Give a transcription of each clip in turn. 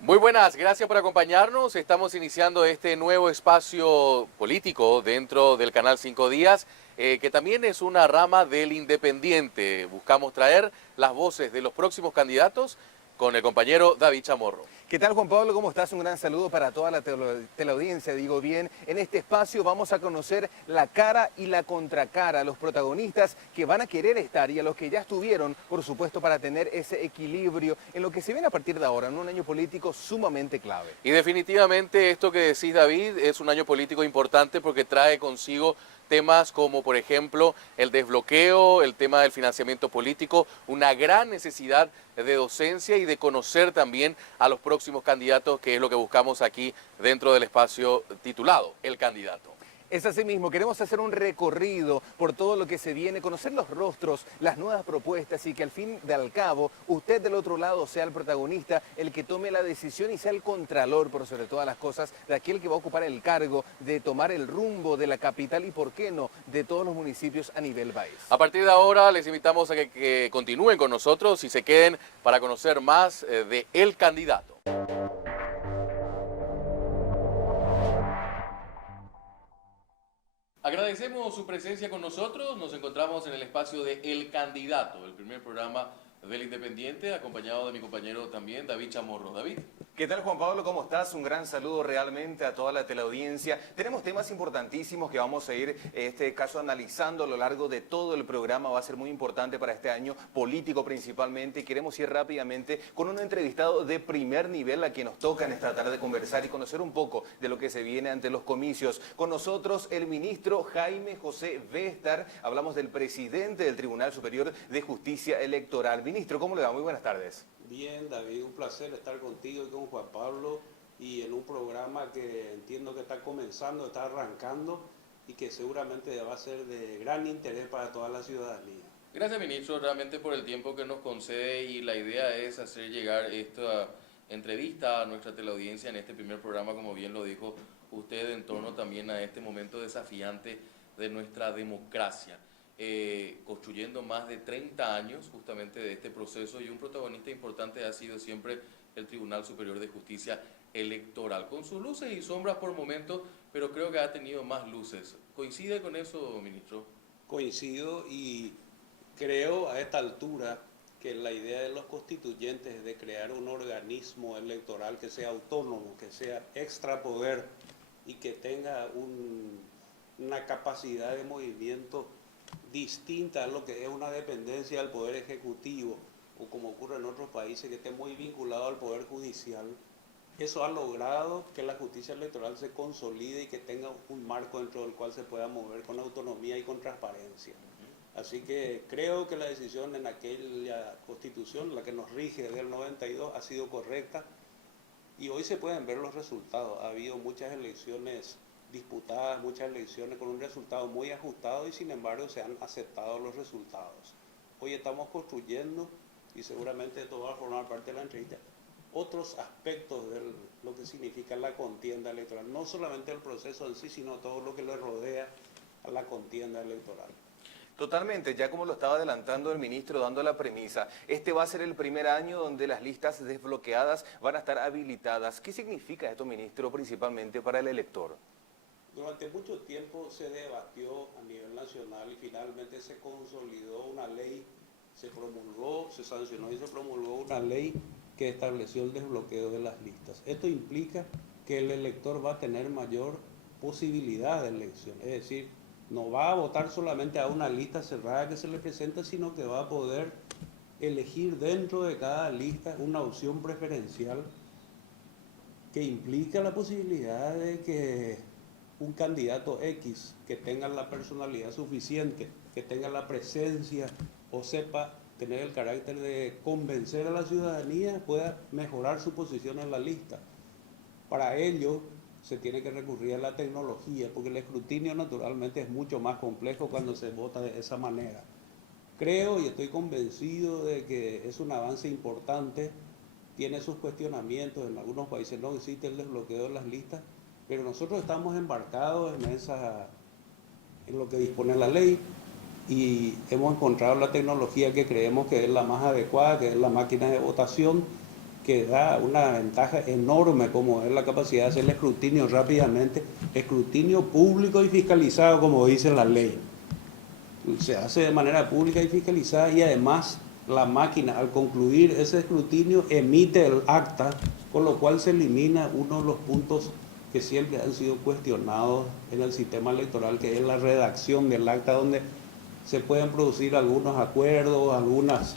Muy buenas, gracias por acompañarnos. Estamos iniciando este nuevo espacio político dentro del canal 5 Días, que también es una rama del Independiente. Buscamos traer las voces de los próximos candidatos con el compañero David Chamorro. ¿Qué tal, Juan Pablo? ¿Cómo estás? Un gran saludo para toda la teleaudiencia, digo bien. En este espacio vamos a conocer la cara y la contracara, los protagonistas que van a querer estar y a los que ya estuvieron, por supuesto, para tener ese equilibrio en lo que se viene a partir de ahora, en un año político sumamente clave. Y definitivamente esto que decís, David, es un año político importante porque trae consigo temas como, por ejemplo, el desbloqueo, el tema del financiamiento político, una gran necesidad de docencia y de conocer también a los próximos candidatos, que es lo que buscamos aquí dentro del espacio titulado El Candidato. Es así mismo, queremos hacer un recorrido por todo lo que se viene, conocer los rostros, las nuevas propuestas y que al fin y al cabo usted del otro lado sea el protagonista, el que tome la decisión y sea el contralor, por sobre todas las cosas, de aquel que va a ocupar el cargo de tomar el rumbo de la capital y, por qué no, de todos los municipios a nivel país. A partir de ahora les invitamos a que continúen con nosotros y se queden para conocer más de El Candidato. Agradecemos su presencia con nosotros. Nos encontramos en el espacio de El Candidato, el primer programa del Independiente, acompañado de mi compañero también, David Chamorro. David. ¿Qué tal, Juan Pablo? ¿Cómo estás? Un gran saludo realmente a toda la teleaudiencia. Tenemos temas importantísimos que vamos a ir, en este caso, analizando a lo largo de todo el programa. Va a ser muy importante para este año político principalmente. Y queremos ir rápidamente con un entrevistado de primer nivel a quien nos toca en esta tarde conversar y conocer un poco de lo que se viene ante los comicios. Con nosotros el ministro Jaime José Vestar. Hablamos del presidente del Tribunal Superior de Justicia Electoral. Ministro, ¿cómo le va? Muy buenas tardes. Bien, David, un placer estar contigo y con Juan Pablo y en un programa que entiendo que está comenzando, está arrancando y que seguramente va a ser de gran interés para toda la ciudadanía. Gracias, ministro, realmente por el tiempo que nos concede, y la idea es hacer llegar esta entrevista a nuestra teleaudiencia en este primer programa, como bien lo dijo usted, en torno también a este momento desafiante de nuestra democracia. Construyendo más de 30 años justamente de este proceso, y un protagonista importante ha sido siempre el Tribunal Superior de Justicia Electoral, con sus luces y sombras por momentos, pero creo que ha tenido más luces. ¿Coincide con eso, ministro? Coincido y creo a esta altura que la idea de los constituyentes es de crear un organismo electoral que sea autónomo, que sea extrapoder y que tenga una capacidad de movimiento distinta a lo que es una dependencia del Poder Ejecutivo, o como ocurre en otros países, que esté muy vinculado al Poder Judicial. Eso ha logrado que la justicia electoral se consolide y que tenga un marco dentro del cual se pueda mover con autonomía y con transparencia. Así que creo que la decisión en aquella constitución, la que nos rige del 92, ha sido correcta, y hoy se pueden ver los resultados. Ha habido muchas elecciones disputadas, muchas elecciones con un resultado muy ajustado, y sin embargo se han aceptado los resultados. Hoy estamos construyendo, y seguramente esto va a formar parte de la entrevista, otros aspectos de lo que significa la contienda electoral, no solamente el proceso en sí, sino todo lo que le rodea a la contienda electoral. Totalmente, ya como lo estaba adelantando el ministro dando la premisa, este va a ser el primer año donde las listas desbloqueadas van a estar habilitadas. ¿Qué significa esto, ministro, principalmente para el elector? Durante mucho tiempo se debatió a nivel nacional y finalmente se consolidó una ley, se promulgó, se sancionó y se promulgó una ley que estableció el desbloqueo de las listas. Esto implica que el elector va a tener mayor posibilidad de elección, es decir, no va a votar solamente a una lista cerrada que se le presenta, sino que va a poder elegir dentro de cada lista una opción preferencial que implica la posibilidad de que un candidato X que tenga la personalidad suficiente, que tenga la presencia o sepa tener el carácter de convencer a la ciudadanía, pueda mejorar su posición en la lista. Para ello se tiene que recurrir a la tecnología, porque el escrutinio naturalmente es mucho más complejo cuando se vota de esa manera. Creo y estoy convencido de que es un avance importante, tiene sus cuestionamientos, en algunos países no existe el desbloqueo de las listas, pero nosotros estamos embarcados en lo que dispone la ley, y hemos encontrado la tecnología que creemos que es la más adecuada, que es la máquina de votación, que da una ventaja enorme como es la capacidad de hacer el escrutinio rápidamente, escrutinio público y fiscalizado como dice la ley. Se hace de manera pública y fiscalizada y además la máquina al concluir ese escrutinio emite el acta, con lo cual se elimina uno de los puntos que siempre han sido cuestionados en el sistema electoral, que es la redacción del acta, donde se pueden producir algunos acuerdos, algunas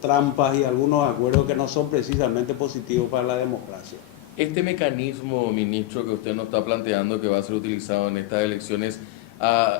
trampas y algunos acuerdos que no son precisamente positivos para la democracia. Este mecanismo, ministro, que usted nos está planteando que va a ser utilizado en estas elecciones,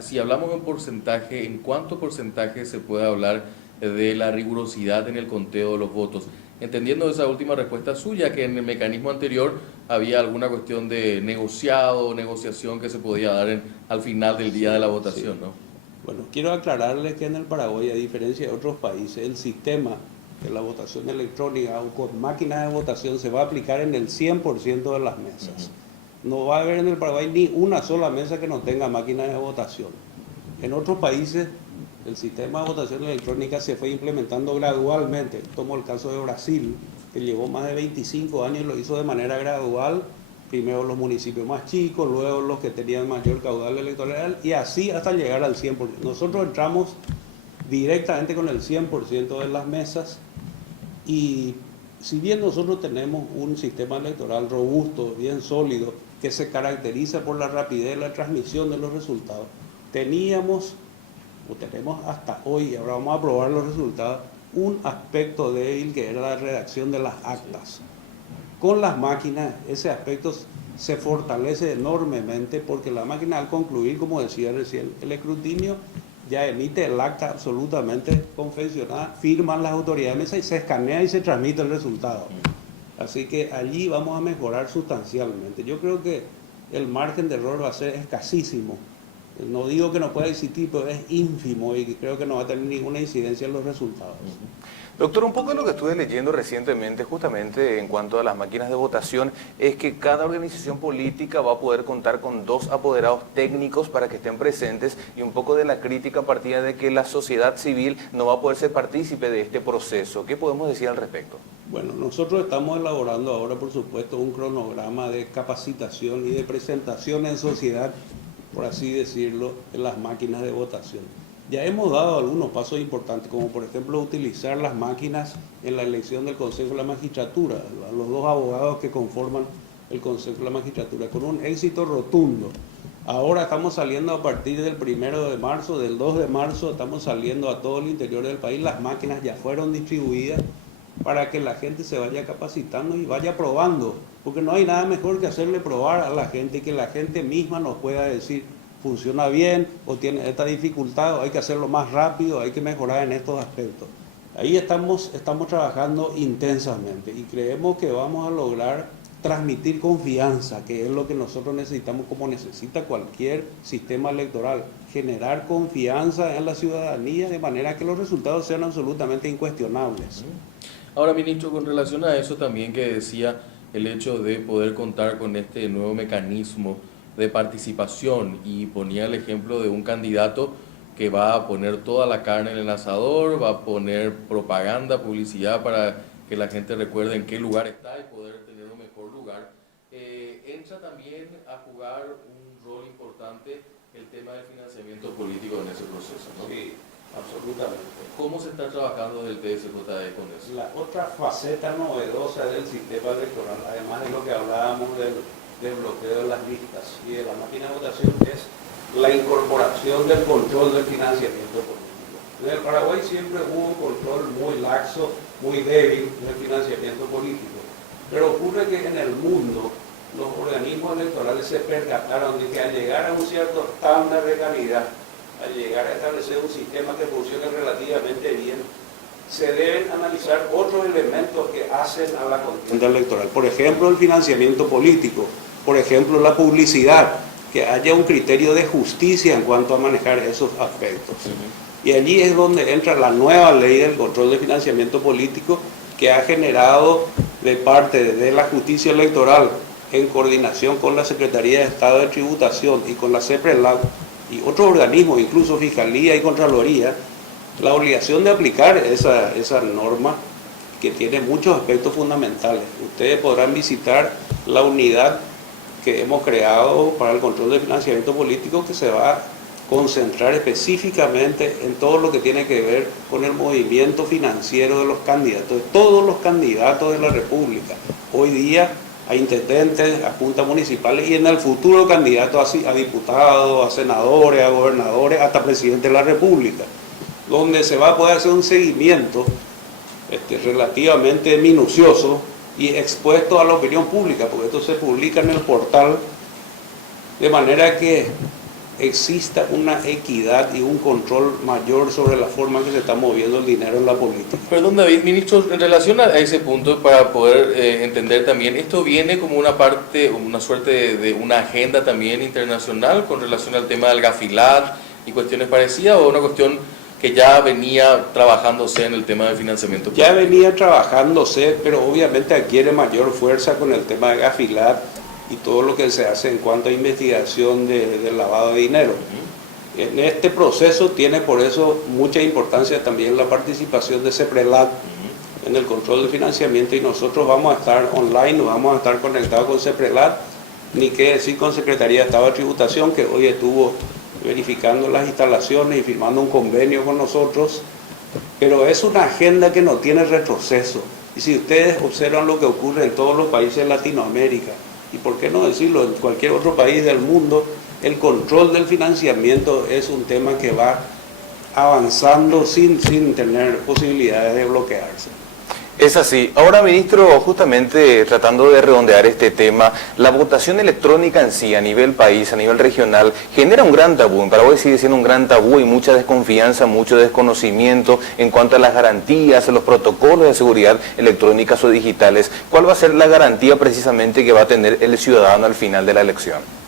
si hablamos en porcentaje, ¿en cuánto porcentaje se puede hablar de la rigurosidad en el conteo de los votos? Entendiendo esa última respuesta suya, que en el mecanismo anterior había alguna cuestión de negociado o negociación que se podía dar al final del día de la votación, ¿no? Bueno, quiero aclararles que en el Paraguay, a diferencia de otros países, el sistema de la votación electrónica o con máquinas de votación se va a aplicar en el 100% de las mesas. No va a haber en el Paraguay ni una sola mesa que no tenga máquinas de votación. En otros países el sistema de votación electrónica se fue implementando gradualmente. Tomo el caso de Brasil, que llevó más de 25 años y lo hizo de manera gradual. Primero los municipios más chicos, luego los que tenían mayor caudal electoral y así hasta llegar al 100%. Nosotros entramos directamente con el 100% de las mesas y si bien nosotros tenemos un sistema electoral robusto, bien sólido, que se caracteriza por la rapidez de la transmisión de los resultados, tenemos hasta hoy, ahora vamos a probar los resultados, un aspecto débil que era la redacción de las actas. Con las máquinas ese aspecto se fortalece enormemente porque la máquina al concluir, como decía recién, el escrutinio ya emite el acta absolutamente confeccionada, firman las autoridades de mesa y se escanea y se transmite el resultado. Así que allí vamos a mejorar sustancialmente. Yo creo que el margen de error va a ser escasísimo. No digo que no pueda existir, pero es ínfimo y creo que no va a tener ninguna incidencia en los resultados. Doctor, un poco de lo que estuve leyendo recientemente, justamente en cuanto a las máquinas de votación, es que cada organización política va a poder contar con 2 apoderados técnicos para que estén presentes y un poco de la crítica partida de que la sociedad civil no va a poder ser partícipe de este proceso. ¿Qué podemos decir al respecto? Bueno, nosotros estamos elaborando ahora, por supuesto, un cronograma de capacitación y de presentación en sociedad, por así decirlo, en las máquinas de votación. Ya hemos dado algunos pasos importantes, como por ejemplo utilizar las máquinas en la elección del Consejo de la Magistratura, a los 2 abogados que conforman el Consejo de la Magistratura, con un éxito rotundo. Ahora estamos saliendo a partir del 1 de marzo, del 2 de marzo, estamos saliendo a todo el interior del país, las máquinas ya fueron distribuidas para que la gente se vaya capacitando y vaya probando, porque no hay nada mejor que hacerle probar a la gente y que la gente misma nos pueda decir funciona bien o tiene esta dificultad, o hay que hacerlo más rápido, hay que mejorar en estos aspectos. Ahí estamos trabajando intensamente y creemos que vamos a lograr transmitir confianza, que es lo que nosotros necesitamos, como necesita cualquier sistema electoral, generar confianza en la ciudadanía de manera que los resultados sean absolutamente incuestionables. Ahora, ministro, con relación a eso también que decía el hecho de poder contar con este nuevo mecanismo de participación y ponía el ejemplo de un candidato que va a poner toda la carne en el asador, va a poner propaganda, publicidad para que la gente recuerde en qué lugar está y poder tener un mejor lugar. Entra también a jugar un rol importante el tema del financiamiento político en ese proceso, ¿no? Sí, absolutamente. ¿Cómo se está trabajando del TSJE con eso? La otra faceta novedosa del sistema electoral, además de lo que hablábamos del bloqueo de las listas y de la máquina de votación, es la incorporación del control del financiamiento político. En el Paraguay siempre hubo un control muy laxo, muy débil del financiamiento político, pero ocurre que en el mundo los organismos electorales se percataron de que al llegar a un cierto estándar de calidad, al llegar a establecer un sistema que funcione relativamente bien, se deben analizar otros elementos que hacen a la contienda electoral. Por ejemplo, el financiamiento político, por ejemplo, la publicidad, que haya un criterio de justicia en cuanto a manejar esos aspectos. Y allí es donde entra la nueva ley del control de financiamiento político, que ha generado de parte de la justicia electoral, en coordinación con la Secretaría de Estado de Tributación y con la CEPRELAC y otros organismos, incluso Fiscalía y Contraloría, la obligación de aplicar esa norma que tiene muchos aspectos fundamentales. Ustedes podrán visitar la unidad que hemos creado para el control del financiamiento político, que se va a concentrar específicamente en todo lo que tiene que ver con el movimiento financiero de los candidatos, de todos los candidatos de la República. Hoy día a intendentes, a juntas municipales y en el futuro candidatos a diputados, a senadores, a gobernadores, hasta presidente de la República, donde se va a poder hacer un seguimiento relativamente minucioso y expuesto a la opinión pública, porque esto se publica en el portal, de manera que exista una equidad y un control mayor sobre la forma en que se está moviendo el dinero en la política. Perdón, David, ministro, en relación a ese punto, para poder entender también, esto viene como una parte, una suerte de una agenda también internacional con relación al tema del gafilat y cuestiones parecidas, o una cuestión que ya venía trabajándose en el tema del financiamiento político. Ya venía trabajándose, pero obviamente adquiere mayor fuerza con el tema de gafilat y todo lo que se hace en cuanto a investigación del lavado de dinero. En este proceso tiene por eso mucha importancia también la participación de CEPRELAT en el control del financiamiento, y nosotros vamos a estar online, vamos a estar conectados con CEPRELAT, ni qué decir con Secretaría de Estado de Tributación, que hoy estuvo verificando las instalaciones y firmando un convenio con nosotros, pero es una agenda que no tiene retroceso. Y si ustedes observan lo que ocurre en todos los países de Latinoamérica, y por qué no decirlo, en cualquier otro país del mundo, el control del financiamiento es un tema que va avanzando sin tener posibilidades de bloquearse. Es así. Ahora, ministro, justamente tratando de redondear este tema, la votación electrónica en sí, a nivel país, a nivel regional, genera un gran tabú. En Paraguay sigue siendo un gran tabú y mucha desconfianza, mucho desconocimiento en cuanto a las garantías, a los protocolos de seguridad electrónicas o digitales. ¿Cuál va a ser la garantía precisamente que va a tener el ciudadano al final de la elección?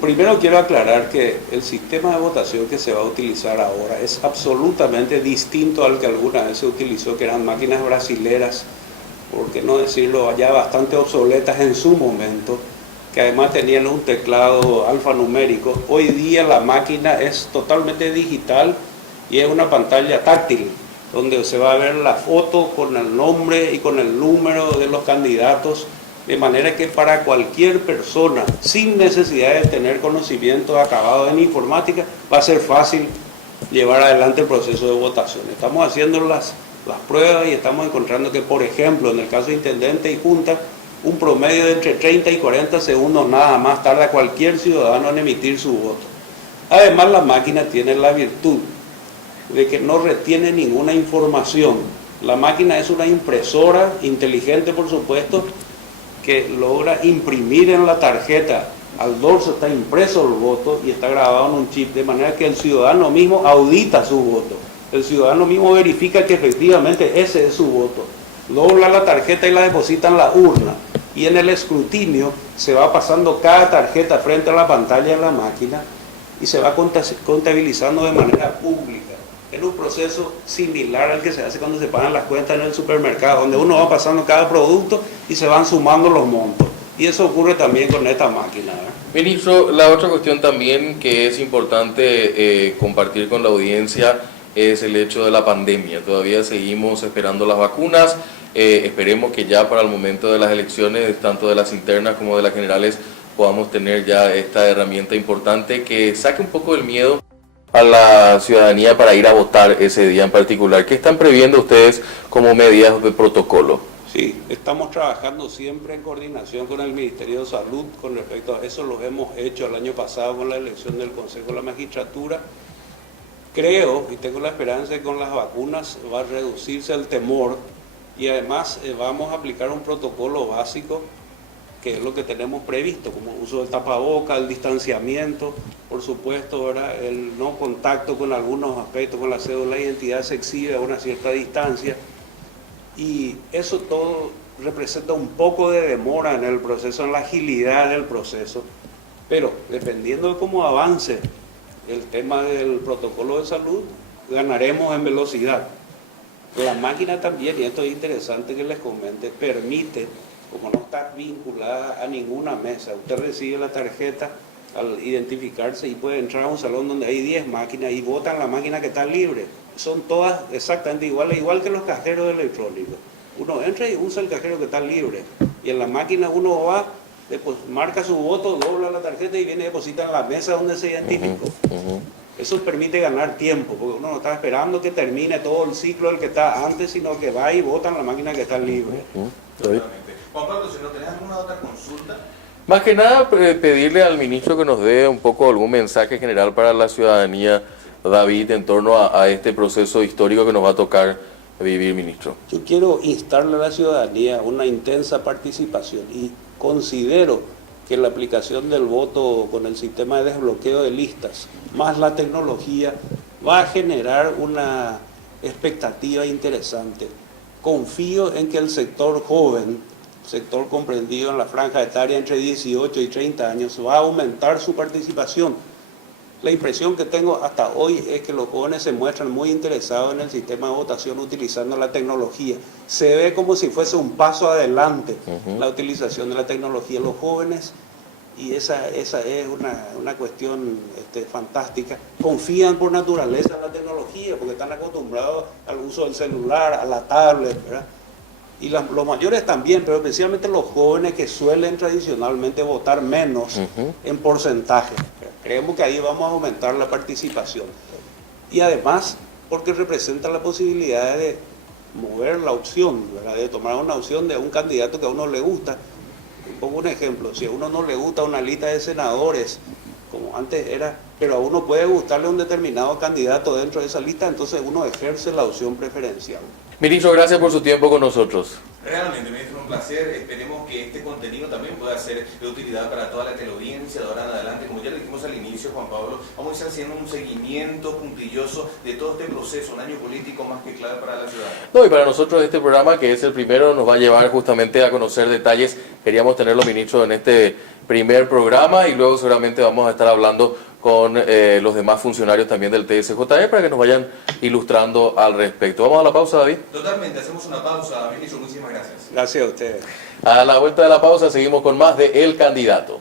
Primero quiero aclarar que el sistema de votación que se va a utilizar ahora es absolutamente distinto al que alguna vez se utilizó, que eran máquinas brasileras, por qué no decirlo, ya bastante obsoletas en su momento, que además tenían un teclado alfanumérico. Hoy día la máquina es totalmente digital y es una pantalla táctil, donde se va a ver la foto con el nombre y con el número de los candidatos, de manera que para cualquier persona, sin necesidad de tener conocimientos acabados en informática, va a ser fácil llevar adelante el proceso de votación. Estamos haciendo las pruebas y estamos encontrando que, por ejemplo, en el caso de intendente y junta, un promedio de entre 30 y 40 segundos nada más tarda cualquier ciudadano en emitir su voto. Además, la máquina tiene la virtud de que no retiene ninguna información. La máquina es una impresora inteligente, por supuesto, que logra imprimir en la tarjeta, al dorso está impreso el voto y está grabado en un chip, de manera que el ciudadano mismo audita su voto. El ciudadano mismo verifica que efectivamente ese es su voto. Dobla la tarjeta y la deposita en la urna. Y en el escrutinio se va pasando cada tarjeta frente a la pantalla de la máquina y se va contabilizando de manera pública. Es un proceso similar al que se hace cuando se pagan las cuentas en el supermercado, donde uno va pasando cada producto y se van sumando los montos. Y eso ocurre también con esta máquina, ¿eh? Ministro, la otra cuestión también que es importante compartir con la audiencia es el hecho de la pandemia. Todavía seguimos esperando las vacunas. Esperemos que ya para el momento de las elecciones, tanto de las internas como de las generales, podamos tener ya esta herramienta importante que saque un poco del miedo a la ciudadanía para ir a votar ese día en particular. ¿Qué están previendo ustedes como medidas de protocolo? Sí, estamos trabajando siempre en coordinación con el Ministerio de Salud con respecto a eso. Lo hemos hecho el año pasado con la elección del Consejo de la Magistratura. Creo y tengo la esperanza de que con las vacunas va a reducirse el temor y además vamos a aplicar un protocolo básico, que es lo que tenemos previsto, como uso del tapaboca, el distanciamiento, por supuesto, ¿verdad? El no contacto con algunos aspectos, con la cédula de identidad se exhibe a una cierta distancia, y eso todo representa un poco de demora en el proceso, en la agilidad del proceso, pero dependiendo de cómo avance el tema del protocolo de salud, ganaremos en velocidad. La máquina también, y esto es interesante que les comente, permite, como no está vinculada a ninguna mesa, usted recibe la tarjeta al identificarse y puede entrar a un salón donde hay 10 máquinas y vota en la máquina que está libre. son todas exactamente iguales, igual que los cajeros electrónicos. Uno entra y usa el cajero que está libre. Y en la máquina uno va, marca su voto, dobla la tarjeta y viene y deposita en la mesa donde se identificó. Eso permite ganar tiempo, porque uno no está esperando que termine todo el ciclo del que está antes, sino que va y vota en la máquina que está libre. Totalmente. Juan Pablo, si no tenés alguna otra consulta. Más que nada, pedirle al ministro que nos dé un poco algún mensaje general para la ciudadanía, David, en torno a este proceso histórico que nos va a tocar vivir, ministro. Yo quiero instarle a la ciudadanía una intensa participación y considero que la aplicación del voto con el sistema de desbloqueo de listas, más la tecnología, va a generar una expectativa interesante. Confío en que el sector joven, sector comprendido en la franja etaria entre 18 y 30 años, va a aumentar su participación. La impresión que tengo hasta hoy es que los jóvenes se muestran muy interesados en el sistema de votación utilizando la tecnología. Se ve como si fuese un paso adelante la utilización de la tecnología. Los jóvenes, y esa es una cuestión fantástica, confían por naturaleza en la tecnología porque están acostumbrados al uso del celular, a la tablet, ¿verdad? Y los mayores también, pero especialmente los jóvenes que suelen tradicionalmente votar menos en porcentaje. Creemos que ahí vamos a aumentar la participación. Y además, porque representa la posibilidad de mover la opción, ¿verdad? De tomar una opción de un candidato que a uno le gusta. Pongo un ejemplo, si a uno no le gusta una lista de senadores, como antes era, pero a uno puede gustarle un determinado candidato dentro de esa lista, entonces uno ejerce la opción preferencial. Ministro, gracias por su tiempo con nosotros. Realmente, ministro, un placer. Esperemos que este contenido también pueda ser de utilidad para toda la teleaudiencia de ahora en adelante. Como ya le dijimos al inicio, Juan Pablo, vamos a ir haciendo un seguimiento puntilloso de todo este proceso, un año político más que clave para la ciudadanía. No, y para nosotros este programa, que es el primero, nos va a llevar justamente a conocer detalles. Queríamos tenerlo, ministro, en este primer programa y luego seguramente vamos a estar hablando con los demás funcionarios también del TSJE para que nos vayan ilustrando al respecto. Vamos a la pausa, David. Totalmente, hacemos una pausa, ministro, muchísimas gracias. Gracias a ustedes. A la vuelta de la pausa seguimos con más de El Candidato.